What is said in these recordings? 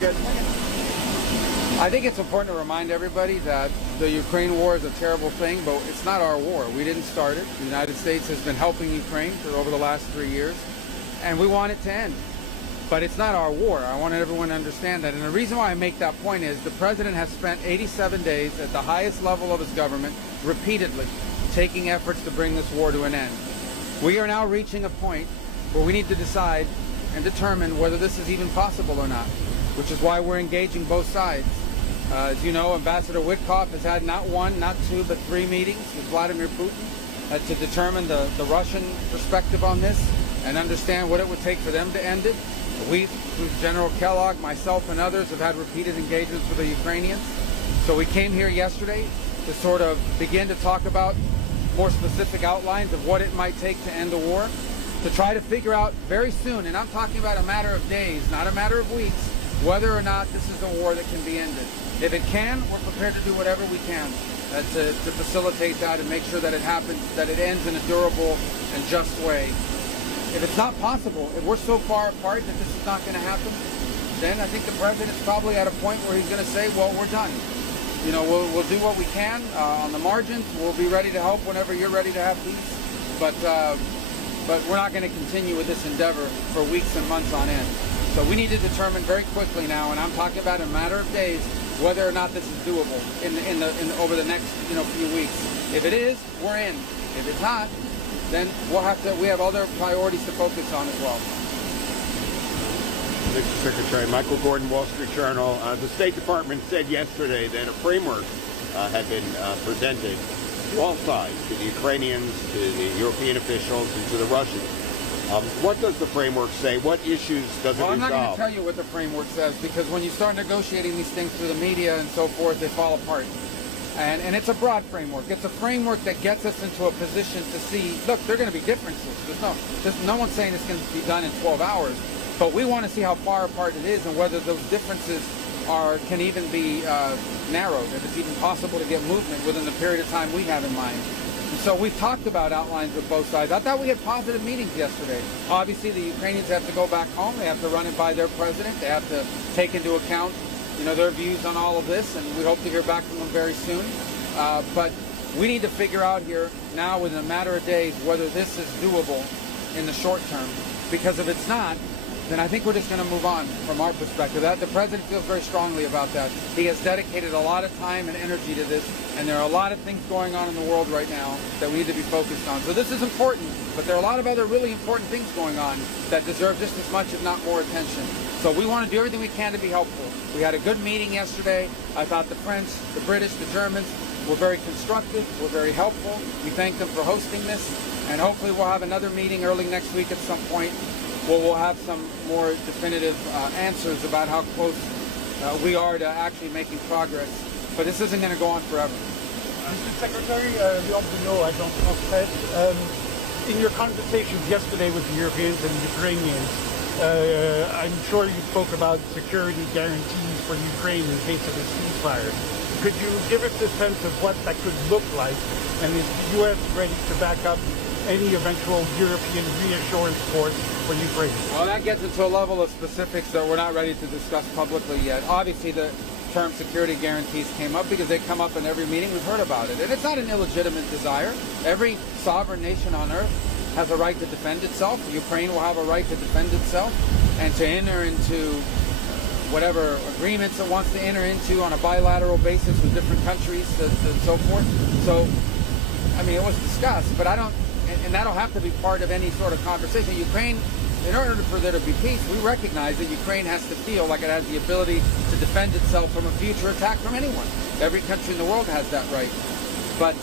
we got. I think it's important to remind everybody that the Ukraine war is a terrible thing, but it's not our war. We didn't start it. The United States has been helping Ukraine for over the last 3 years, and we want it to end. But it's not our war. I want everyone to understand that. And the reason why I make that point is the president has spent 87 days at the highest level of his government repeatedly taking efforts to bring this war to an end. We are now reaching a point where we need to decide and determine whether this is even possible or not, which is why we're engaging both sides. As you know, Ambassador Witkoff has had not one, not two, but 3 meetings with Vladimir Putin to determine the Russian perspective on this and understand what it would take for them to end it. We, through General Kellogg, myself, and others, have had repeated engagements with the Ukrainians. So we came here yesterday to sort of begin to talk about more specific outlines of what it might take to end the war, to try to figure out very soon, and I'm talking about a matter of days, not a matter of weeks, whether or not this is a war that can be ended. If it can, we're prepared to do whatever we can to facilitate that and make sure that it happens, that it ends in a durable and just way. If it's not possible, if we're so far apart that this is not going to happen, then I think the president's probably at a point where he's going to say, well, we're done. You know, we'll do what we can on the margins. We'll be ready to help whenever you're ready to have peace. But we're not going to continue with this endeavor for weeks and months on end. So we need to determine very quickly now, and I'm talking about in a matter of days, whether or not this is doable over the next few weeks. If it is, we're in. If it's not, then we have other priorities to focus on as well. Mr. Secretary, Michael Gordon, Wall Street Journal. The State Department said yesterday that a framework had been presented to all sides, to the Ukrainians, to the European officials, and to the Russians. What does the framework say? What issues does it resolve? I'm not going to tell you what the framework says, because when you start negotiating these things through the media and so forth, they fall apart. And it's a broad framework. It's a framework that gets us into a position to see, look, there are going to be differences. There's no one's saying it's going to be done in 12 hours. But we want to see how far apart it is and whether those differences can even be narrowed, if it's even possible to get movement within the period of time we have in mind. And so we've talked about outlines with both sides. I thought we had positive meetings yesterday. Obviously, the Ukrainians have to go back home. They have to run it by their president. They have to take into account their views on all of this, and we hope to hear back from them very soon. But we need to figure out here now, within a matter of days, whether this is doable in the short term. Because if it's not, then I think we're just going to move on from our perspective. The president feels very strongly about that. He has dedicated a lot of time and energy to this, and there are a lot of things going on in the world right now that we need to be focused on. So this is important, but there are a lot of other really important things going on that deserve just as much, if not more, attention. So we want to do everything we can to be helpful. We had a good meeting yesterday. I thought the French, the British, the Germans were very constructive, were very helpful. We thank them for hosting this, and hopefully we'll have another meeting early next week at some point where we'll have some more definitive answers about how close we are to actually making progress. But this isn't going to go on forever. Mr. Secretary, we also know, I don't know, in your conversations yesterday with the Europeans and the Ukrainians, I'm sure you spoke about security guarantees for Ukraine in case of a ceasefire. Could you give us a sense of what that could look like, and is the U.S. ready to back up any eventual European reassurance force for Ukraine? Well, that gets into a level of specifics that we're not ready to discuss publicly yet. Obviously, the term security guarantees came up because they come up in every meeting. We've heard about it. And it's not an illegitimate desire. Every sovereign nation on earth has a right to defend itself. Ukraine will have a right to defend itself and to enter into whatever agreements it wants to enter into on a bilateral basis with different countries and so forth. So, I mean, it was discussed, but and that'll have to be part of any sort of conversation. Ukraine, in order for there to be peace, we recognize that Ukraine has to feel like it has the ability to defend itself from a future attack from anyone. Every country in the world has that right. But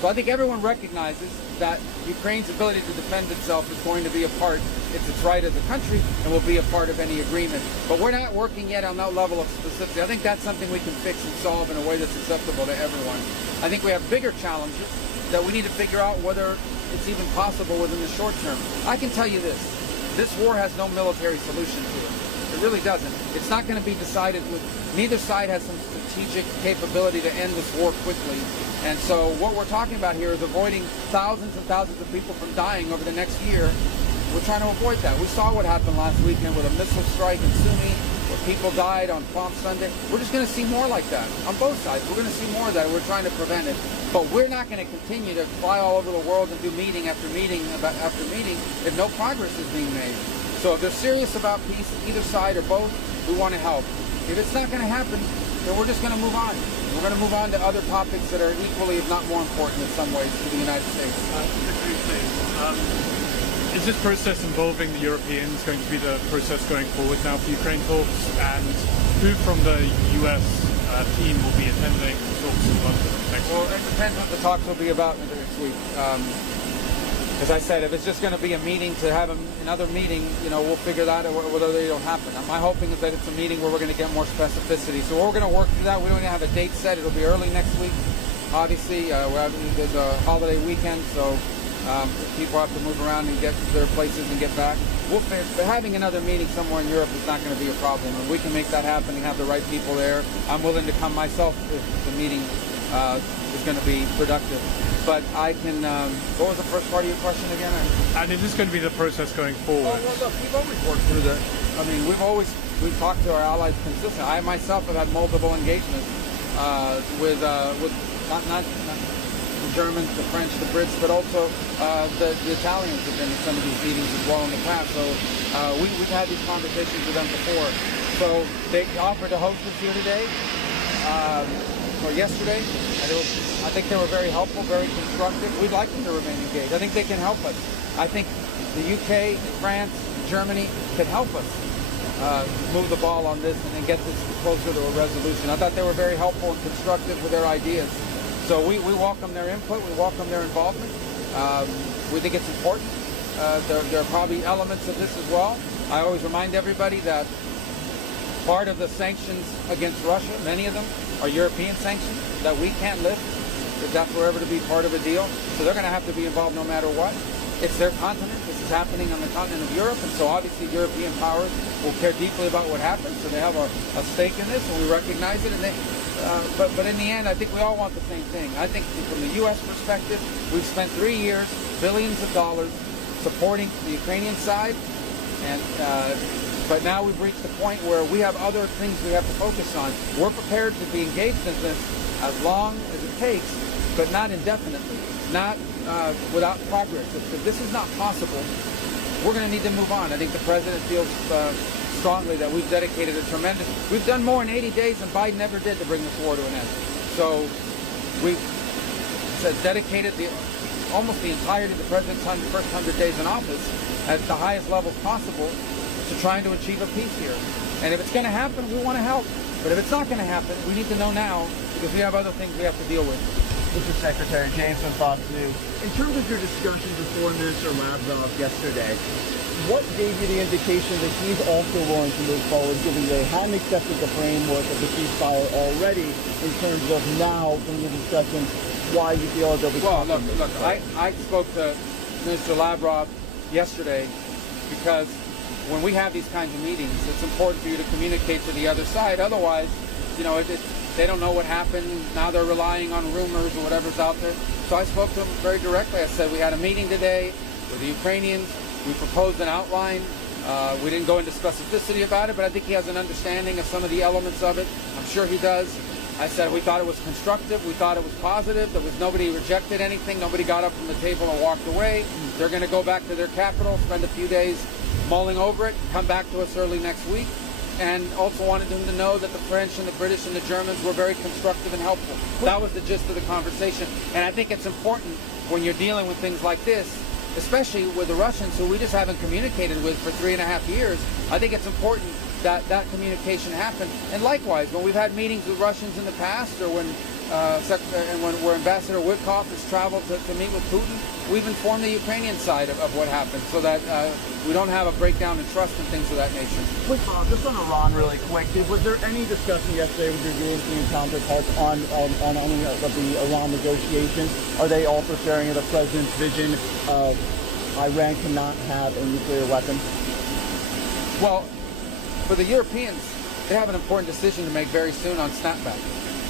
so I think everyone recognizes that Ukraine's ability to defend itself is going to be a part, it's its right as a country, and will be a part of any agreement. But we're not working yet on that level of specificity. I think that's something we can fix and solve in a way that's acceptable to everyone. I think we have bigger challenges that we need to figure out whether it's even possible within the short term. I can tell you this war has no military solution to it. It really doesn't. It's not going to be decided with, neither side has some strategic capability to end this war quickly. And so what we're talking about here is avoiding thousands and thousands of people from dying over the next year. We're trying to avoid that. We saw what happened last weekend with a missile strike in Sumy where people died on Palm Sunday. We're just going to see more like that on both sides. We're going to see more of that. We're trying to prevent it. But we're not going to continue to fly all over the world and do meeting after meeting after meeting if no progress is being made. So if they're serious about peace, either side or both, we want to help. If it's not going to happen, then we're just going to move on. We're going to move on to other topics that are equally, if not more important in some ways, to the United States. Is this process involving the Europeans going to be the process going forward now for Ukraine talks? And who from the US team will be attending the talks in London next week? Well, it depends what the talks will be about next week. As I said, if it's just going to be a meeting to have another meeting, we'll figure that out whether it'll happen. My hoping is that it's a meeting where we're going to get more specificity. So we're going to work through that. We don't even have a date set. It'll be early next week. Obviously, there's a holiday weekend, so people have to move around and get to their places and get back. But having another meeting somewhere in Europe is not going to be a problem. And we can make that happen and have the right people there. I'm willing to come myself if the meeting is going to be productive. But I can, what was the first part of your question again? And is this going to be the process going forward? Oh, well, look, we've always worked through that. I mean, we've talked to our allies consistently. I myself have had multiple engagements with not the Germans, the French, the Brits, but also the Italians have been in some of these meetings as well in the past. So we've had these conversations with them before. So they offered to host us here today. Or yesterday. I think they were very helpful, very constructive. We'd like them to remain engaged. I think they can help us. I think the UK, France, Germany can help us move the ball on this and get this closer to a resolution. I thought they were very helpful and constructive with their ideas. So we welcome their input. We welcome their involvement. We think it's important. There are probably elements of this as well. I always remind everybody that part of the sanctions against Russia, many of them, are European sanctions that we can't lift if that's ever to be part of a deal. So they're going to have to be involved no matter what. It's their continent. This is happening on the continent of Europe, and so obviously European powers will care deeply about what happens. So they have a stake in this, and we recognize it. And but in the end, I think we all want the same thing. I think from the U.S. perspective, we've spent 3 years, billions of dollars, supporting the Ukrainian side, and but now we've reached the point where we have other things we have to focus on. We're prepared to be engaged in this as long as it takes, but not indefinitely, not without progress. If this is not possible, we're going to need to move on. I think the president feels strongly that we've dedicated we've done more in 80 days than Biden ever did to bring this war to an end. So we've dedicated almost the entirety of the president's first 100 days in office at the highest levels possible to trying to achieve a peace here. And if it's going to happen, we want to help. But if it's not going to happen, we need to know now because we have other things we have to deal with. Mr. Secretary, James from Fox News. In terms of your discussions with Foreign Minister Lavrov yesterday, what gave you the indication that he's also willing to move forward, given they hadn't accepted the framework of the ceasefire already, in terms of now, from your discussions, why you feel as though we Well, look, I spoke to Minister Lavrov yesterday because when we have these kinds of meetings, it's important for you to communicate to the other side. Otherwise, they don't know what happened. Now they're relying on rumors or whatever's out there. So I spoke to him very directly. I said, we had a meeting today with the Ukrainians. We proposed an outline. We didn't go into specificity about it, but I think he has an understanding of some of the elements of it. I'm sure he does. I said we thought it was constructive. We thought it was positive. Nobody rejected anything. Nobody got up from the table and walked away. They're going to go back to their capital, spend a few days mulling over it, come back to us early next week. And also wanted him to know that the French and the British and the Germans were very constructive and helpful. That was the gist of the conversation. And I think it's important when you're dealing with things like this, especially with the Russians, who we just haven't communicated with for 3.5 years. I think it's important that that communication happen. And likewise, when we've had meetings with Russians in the past, or when Ambassador Witkoff has traveled to meet with Putin, we've informed the Ukrainian side of what happened, so that we don't have a breakdown in trust and things of that nature. Quick, just on Iran really quick, was there any discussion yesterday with your European counterparts on any of the Iran negotiations? Are they also sharing the president's vision of Iran cannot have a nuclear weapon? Well, for the Europeans, they have an important decision to make very soon on snapback.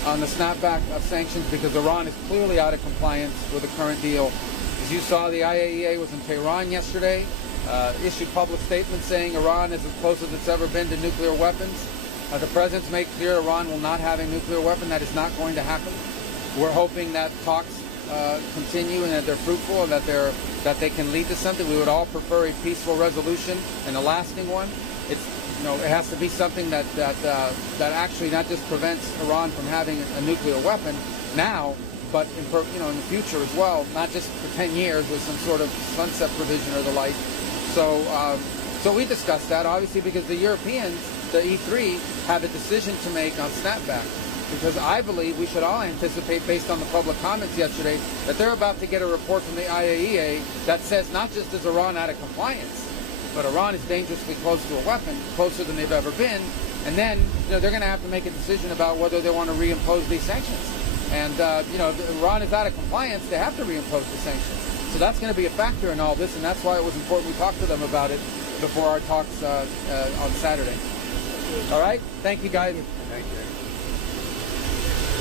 On the snapback of sanctions, because Iran is clearly out of compliance with the current deal. As you saw, the IAEA was in Tehran yesterday. issued public statements saying Iran is as close as it's ever been to nuclear weapons. The president's made clear Iran will not have a nuclear weapon. That is not going to happen. We're hoping that talks continue and that they're fruitful and that they can lead to something. We would all prefer a peaceful resolution and a lasting one. It has to be something that actually not just prevents Iran from having a nuclear weapon now, but in the future as well, not just for 10 years with some sort of sunset provision or the like. So we discussed that, obviously, because the Europeans, the E3, have a decision to make on snapback. Because I believe we should all anticipate, based on the public comments yesterday, that they're about to get a report from the IAEA that says not just is Iran out of compliance, but Iran is dangerously close to a weapon, closer than they've ever been. And then they're going to have to make a decision about whether they want to reimpose these sanctions. And if Iran is out of compliance, they have to reimpose the sanctions. So that's going to be a factor in all this, and that's why it was important we talked to them about it before our talks on Saturday. All right? Thank you, guys. Thank you.